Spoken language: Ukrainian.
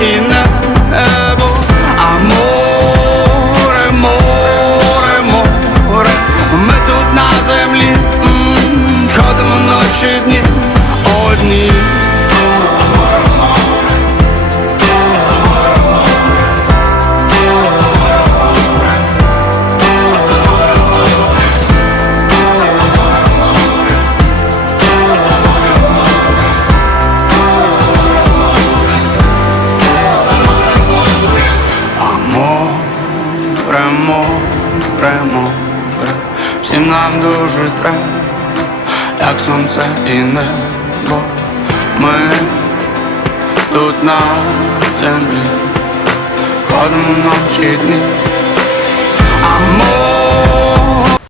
і небо, а море, море, море, ми тут на землі, ходимо ночі дні одні. море, море, всім нам дуже треба, як сонце і небо. Ми тут на землі, ходимо ночі дні.